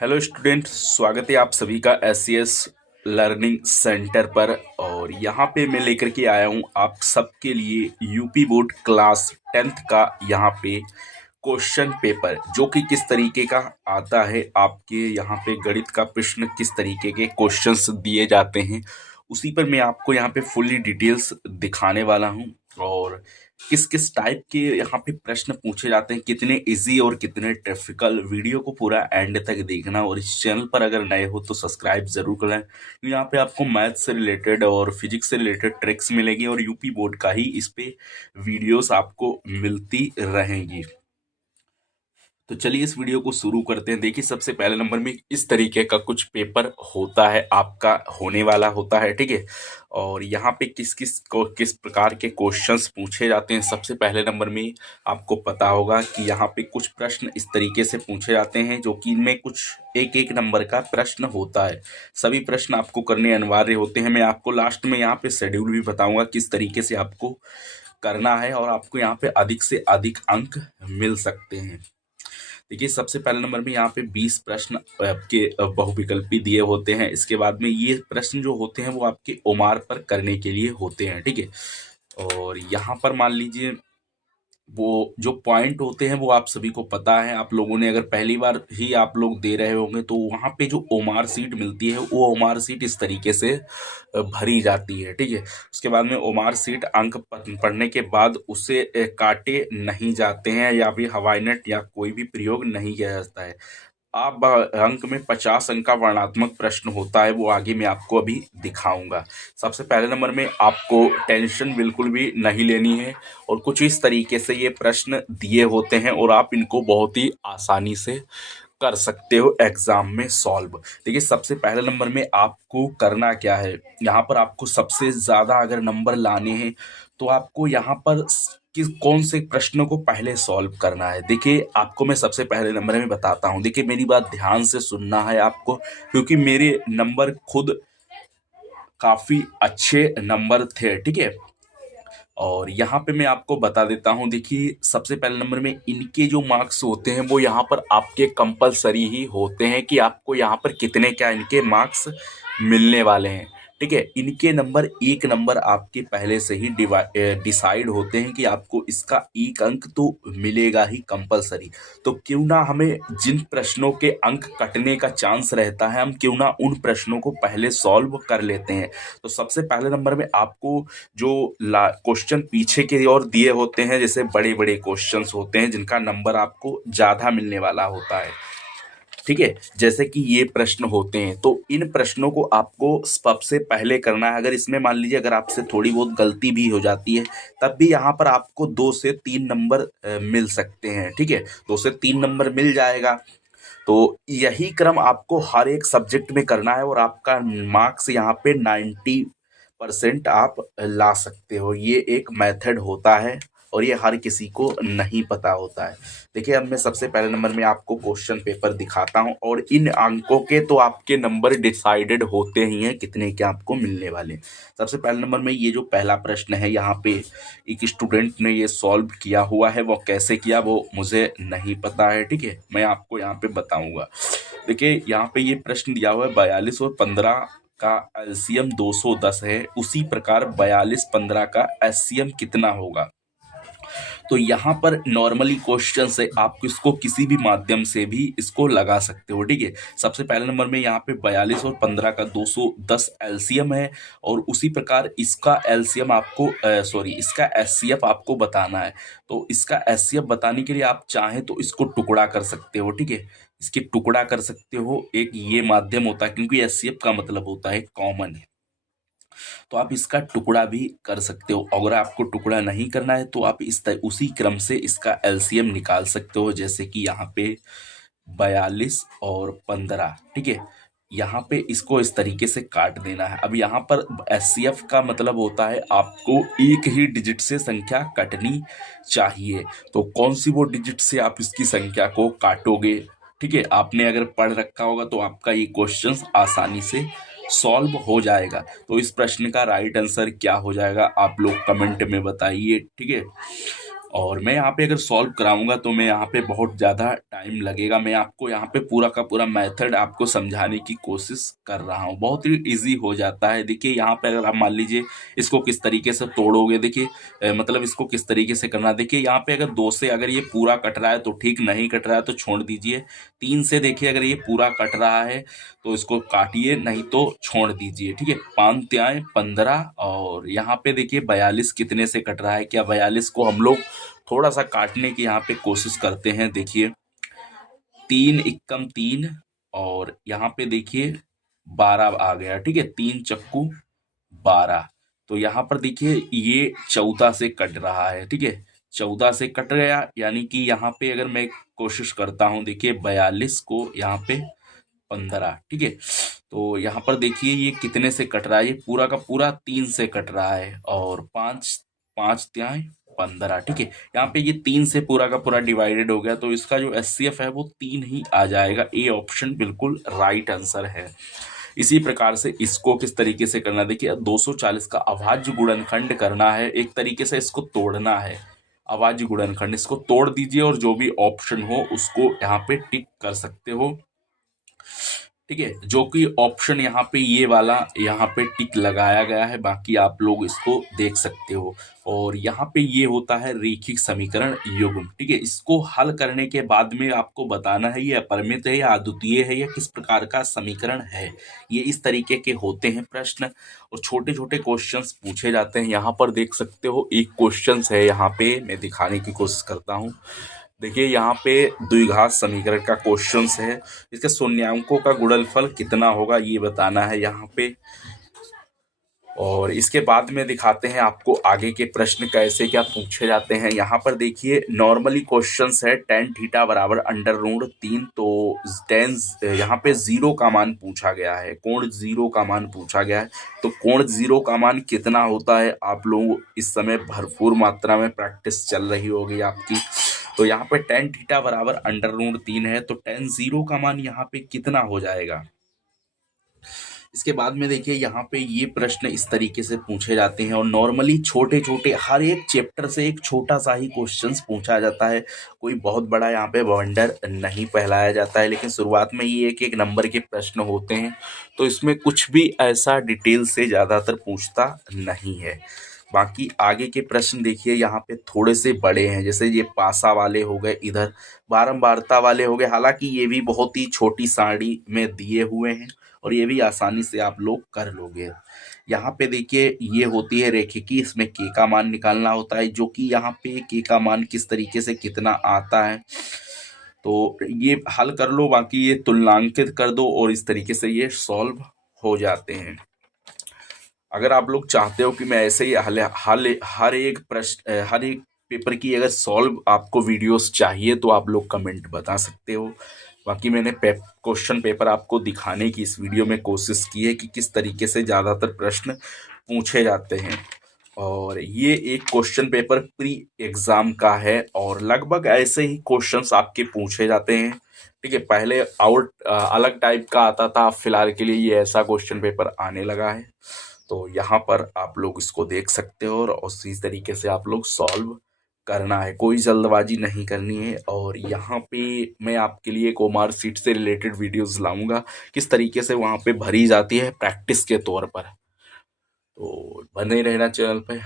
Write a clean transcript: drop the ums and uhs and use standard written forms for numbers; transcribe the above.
Hello student, स्वागत है आप सभी का एससीएस लर्निंग सेंटर पर। और यहाँ पे मैं लेकर के आया हूँ आप सबके लिए यूपी बोर्ड क्लास 10th का यहाँ पे क्वेश्चन पेपर, जो कि किस तरीके का आता है। आपके यहाँ पे गणित का प्रश्न किस तरीके के क्वेश्चंस दिए जाते हैं, उसी पर मैं आपको यहाँ पे फुल्ली डिटेल्स दिखाने वाला हूँ। और किस किस टाइप के यहाँ पे प्रश्न पूछे जाते हैं, कितने इजी और कितने डिफिकल्ट, वीडियो को पूरा एंड तक देखना। और इस चैनल पर अगर नए हो तो सब्सक्राइब जरूर करें। यहाँ पे आपको मैथ से रिलेटेड और फिजिक्स से रिलेटेड ट्रिक्स मिलेगी और यूपी बोर्ड का ही इस पे वीडियोस आपको मिलती रहेंगी। तो चलिए इस वीडियो को शुरू करते हैं। देखिए, सबसे पहले नंबर में इस तरीके का कुछ पेपर होता है, आपका होने वाला होता है, ठीक है। और यहाँ पे किस किस को किस प्रकार के क्वेश्चंस पूछे जाते हैं। सबसे पहले नंबर में आपको पता होगा कि यहाँ पे कुछ प्रश्न इस तरीके से पूछे जाते हैं, जो कि इनमें कुछ एक एक नंबर का प्रश्न होता है। सभी प्रश्न आपको करने अनिवार्य होते हैं। मैं आपको लास्ट में यहाँ पे शेड्यूल भी बताऊंगा किस तरीके से आपको करना है, और आपको यहाँ पे अधिक से अधिक अंक मिल सकते हैं। देखिए, सबसे पहले नंबर में यहाँ पे 20 प्रश्न आपके बहुविकल्पी दिए होते हैं। इसके बाद में ये प्रश्न जो होते हैं वो आपके ओमार पर करने के लिए होते हैं, ठीक है। और यहाँ पर मान लीजिए वो जो पॉइंट होते हैं वो आप सभी को पता है। आप लोगों ने अगर पहली बार ही आप लोग दे रहे होंगे तो वहाँ पे जो ओमार सीट मिलती है वो ओमार सीट इस तरीके से भरी जाती है, ठीक है। उसके बाद में ओमार सीट अंक पढ़ने के बाद उसे काटे नहीं जाते हैं, या फिर हवाई नेट या कोई भी प्रयोग नहीं किया जाता है। आप अंक में 50 अंक का वर्णात्मक प्रश्न होता है, वो आगे मैं आपको अभी दिखाऊंगा। सबसे पहले नंबर में आपको टेंशन बिल्कुल भी नहीं लेनी है, और कुछ इस तरीके से ये प्रश्न दिए होते हैं और आप इनको बहुत ही आसानी से कर सकते हो एग्जाम में सॉल्व। देखिए, सबसे पहले नंबर में आपको करना क्या है। यहाँ पर आपको सबसे ज्यादा अगर नंबर लाने हैं तो आपको यहाँ पर किस कौन से प्रश्नों को पहले सॉल्व करना है। देखिए, आपको मैं सबसे पहले नंबर में बताता हूँ। देखिए, मेरी बात ध्यान से सुनना है आपको, क्योंकि मेरे नंबर खुद काफी अच्छे नंबर थे, ठीक है। और यहाँ पे मैं आपको बता देता हूँ। देखिए, सबसे पहले नंबर में इनके जो मार्क्स होते हैं वो यहाँ पर आपके कंपलसरी ही होते हैं कि आपको यहाँ पर कितने क्या इनके मार्क्स मिलने वाले हैं, ठीक है। इनके नंबर एक नंबर आपके पहले से ही डिसाइड होते हैं कि आपको इसका एक अंक तो मिलेगा ही कंपलसरी। तो क्यों ना हमें जिन प्रश्नों के अंक कटने का चांस रहता है, हम क्यों ना उन प्रश्नों को पहले सॉल्व कर लेते हैं। तो सबसे पहले नंबर में आपको जो क्वेश्चन पीछे की ओर दिए होते हैं, जैसे बड़े बड़े क्वेश्चंस होते हैं जिनका नंबर आपको ज्यादा मिलने वाला होता है, ठीक है। जैसे कि ये प्रश्न होते हैं, तो इन प्रश्नों को आपको सबसे पहले करना है। अगर इसमें मान लीजिए अगर आपसे थोड़ी बहुत गलती भी हो जाती है, तब भी यहाँ पर आपको 2 से 3 नंबर मिल सकते हैं, ठीक है। 2 से 3 नंबर मिल जाएगा। तो यही क्रम आपको हर एक सब्जेक्ट में करना है, और आपका मार्क्स यहाँ पे 90% आप ला सकते हो। ये एक मेथड होता है और ये हर किसी को नहीं पता होता है। देखिए, अब मैं सबसे पहले नंबर में आपको क्वेश्चन पेपर दिखाता हूं, और इन अंकों के तो आपके नंबर डिसाइडेड होते ही हैं कितने के आपको मिलने वाले। सबसे पहले नंबर में ये जो पहला प्रश्न है, यहाँ पे एक स्टूडेंट ने ये सॉल्व किया हुआ है। वो कैसे किया वो मुझे नहीं पता है, ठीक है। मैं आपको यहाँ पे बताऊंगा। देखिए, यहाँ पे ये प्रश्न दिया हुआ है 42 और 15 का एलसीएम 210 है, उसी प्रकार 42 15 का एचसीएम कितना होगा। तो यहाँ पर नॉर्मली क्वेश्चन से आप इसको किसी भी माध्यम से भी इसको लगा सकते हो, ठीक है। सबसे पहले नंबर में यहाँ पे 42 और 15 का 210 एलसीएम है, और उसी प्रकार इसका एलसीएम आपको सॉरी इसका एचसीएफ आपको बताना है। तो इसका एचसीएफ बताने के लिए आप चाहें तो इसको टुकड़ा कर सकते हो, ठीक है। इसके टुकड़ा कर सकते हो, एक ये माध्यम होता है, क्योंकि एचसीएफ का मतलब होता है कॉमन है। तो आप इसका टुकड़ा भी कर सकते हो। अगर आपको टुकड़ा नहीं करना है तो आप उसी क्रम से इसका एलसीएम निकाल सकते हो। जैसे कि यहाँ पे 42 और 15, ठीक है। यहाँ पे इसको इस तरीके से काट देना है। अब यहाँ पर एचसीएफ का मतलब होता है आपको एक ही डिजिट से संख्या कटनी चाहिए। तो कौन सी वो डिजिट से आप इसकी संख्या को काटोगे, ठीक है। आपने अगर पढ़ रखा होगा तो आपका ये क्वेश्चन आसानी से सॉल्व हो जाएगा। तो इस प्रश्न का राइट आंसर क्या हो जाएगा आप लोग कमेंट में बताइए, ठीक है। और मैं यहाँ पे अगर सॉल्व कराऊंगा तो मैं यहाँ पे बहुत ज़्यादा टाइम लगेगा। मैं आपको यहाँ पे पूरा का पूरा मेथड आपको समझाने की कोशिश कर रहा हूँ, बहुत ही इजी हो जाता है। देखिए यहाँ पे अगर आप मान लीजिए इसको किस तरीके से तोड़ोगे, देखिए मतलब इसको किस तरीके से करना। देखिए यहाँ पे अगर 2 से अगर ये पूरा कट रहा है तो ठीक, नहीं कट रहा है तो छोड़ दीजिए। 3 से देखिए अगर ये पूरा कट रहा है तो इसको काटिए, नहीं तो छोड़ दीजिए। ठीक है, 5 त्याएं 15 और यहाँ पे देखिए 42 कितने से कट रहा है। क्या 42 को हम लोग थोड़ा सा काटने की यहाँ पे कोशिश करते हैं। देखिए 3 इक्कम 3 और यहाँ पे देखिए 12 आ गया। ठीक है, 3 चक्कू 12। तो यहाँ पर देखिए ये 14 से कट रहा है। ठीक है, 14 से कट गया, यानी कि यहाँ पे अगर मैं कोशिश करता हूँ, देखिए 42 को यहाँ पे 15। ठीक है, तो यहाँ पर देखिए ये कितने से कट रहा है, ये पूरा का पूरा 3 से कट रहा है और 5 5 त्याएं 15। ठीक है, यहाँ पे ये 3 से पूरा का पूरा डिवाइडेड हो गया, तो इसका जो एचसीएफ है वो 3 ही आ जाएगा। ए ऑप्शन बिल्कुल राइट आंसर है। इसी प्रकार से इसको किस तरीके से करना, देखिए 240 का अभाज्य गुणनखंड करना है। एक तरीके से इसको तोड़ना है, अभाज्य गुणनखंड, इसको तोड़ दीजिए और जो भी ऑप्शन हो उसको यहाँ पे टिक कर सकते हो। ठीक है, जो कि ऑप्शन यहाँ पे ये वाला यहाँ पे टिक लगाया गया है, बाकी आप लोग इसको देख सकते हो। और यहाँ पे ये होता है रेखिक समीकरण युग्म। ठीक है, इसको हल करने के बाद में आपको बताना है ये अपरिमित है या अद्वितीय है या किस प्रकार का समीकरण है। ये इस तरीके के होते हैं प्रश्न और छोटे छोटे क्वेश्चंस पूछे जाते हैं। यहाँ पर देख सकते हो एक क्वेश्चन है, यहाँ पे मैं दिखाने की कोशिश करता हूँ। देखिए यहाँ पे द्विघात समीकरण का क्वेश्चन है, इसके शून्यांकों का गुणनफल कितना होगा ये बताना है यहाँ पे। और इसके बाद में दिखाते हैं आपको आगे के प्रश्न कैसे क्या पूछे जाते हैं। यहाँ पर देखिए नॉर्मली क्वेश्चंस है tan थीटा बराबर √3, तो tan यहाँ पे 0 का मान पूछा गया है, कोण 0 का मान पूछा गया है। तो कोण 0 का मान कितना होता है, आप लोग इस समय भरपूर मात्रा में प्रैक्टिस चल रही होगी आपकी। तो यहाँ पे tan थीटा बराबर √3 है, तो tan 0 का मान यहाँ पे कितना हो जाएगा। इसके बाद में देखिए यहाँ पे ये प्रश्न इस तरीके से पूछे जाते हैं और नॉर्मली छोटे छोटे हर एक चैप्टर से एक छोटा सा ही क्वेश्चंस पूछा जाता है। कोई बहुत बड़ा यहाँ पे वंडर नहीं फैलाया जाता है, लेकिन शुरुआत में ये एक एक नंबर के प्रश्न होते हैं, तो इसमें कुछ भी ऐसा डिटेल से ज़्यादातर पूछता नहीं है। बाकी आगे के प्रश्न देखिए यहाँ पे थोड़े से बड़े हैं, जैसे ये पासा वाले हो गए, इधर बारंबारता वाले हो गए। हालांकि ये भी बहुत ही छोटी सारणी में दिए हुए हैं और ये भी आसानी से आप लोग कर लोगे। यहाँ पे देखिए ये होती है रेखिकी, इसमें के का मान निकालना होता है, जो कि यहाँ पे के का मान किस तरीके से कितना आता है तो ये हल कर लो। बाकी ये तुलनांकित कर दो और इस तरीके से ये सॉल्व हो जाते हैं। अगर आप लोग चाहते हो कि मैं ऐसे ही हर एक प्रश्न हर एक पेपर की अगर सॉल्व आपको वीडियोस चाहिए तो आप लोग कमेंट बता सकते हो। बाकी मैंने क्वेश्चन पेपर आपको दिखाने की इस वीडियो में कोशिश की है कि किस तरीके से ज़्यादातर प्रश्न पूछे जाते हैं। और ये एक क्वेश्चन पेपर प्री एग्ज़ाम का है और लगभग ऐसे ही क्वेश्चंस आपके पूछे जाते हैं। ठीक है, पहले अलग टाइप का आता था, फिलहाल के लिए ये ऐसा क्वेश्चन पेपर आने लगा है। तो यहाँ पर आप लोग इसको देख सकते हो और उसी तरीके से आप लोग सॉल्व करना है, कोई जल्दबाजी नहीं करनी है। और यहाँ पे मैं आपके लिए एक ओमार सीट से रिलेटेड वीडियोस लाऊंगा, किस तरीके से वहाँ पे भरी जाती है प्रैक्टिस के तौर पर। तो बने रहना चैनल पे।